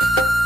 you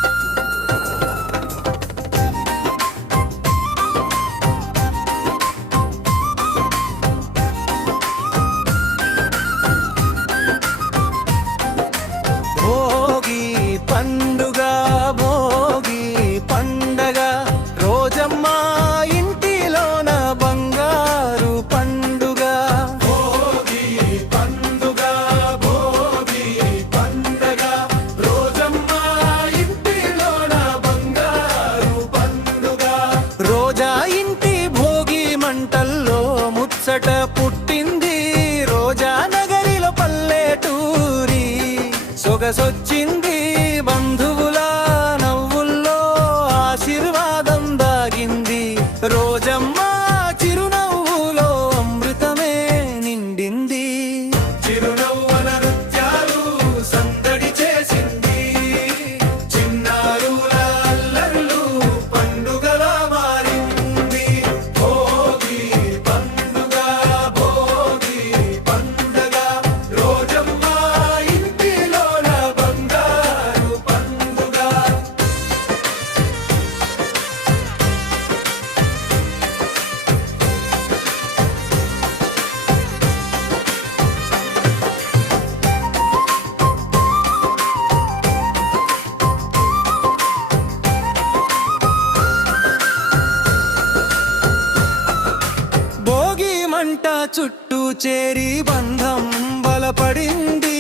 చుట్టూ చేరి బంధం బలపడింది.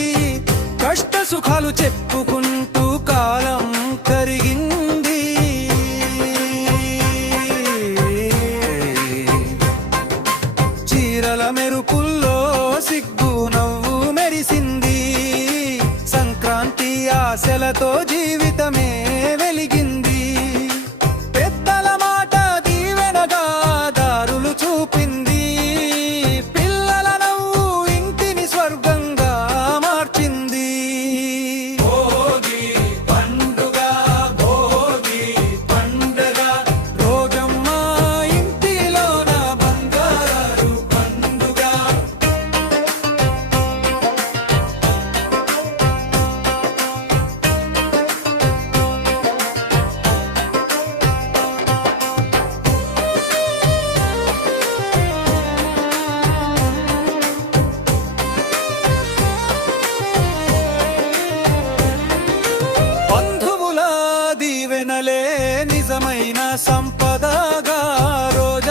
కష్ట సుఖాలు చెప్పుకుంటూ కాలం కరిగింది చీరల మెరుపుల్లో సిగ్గు నవ్వు మెరిసింది. సంక్రాంతి ఆశలతో జీవితమే వెలిగింది. నిజమైన సంపదగా రోజు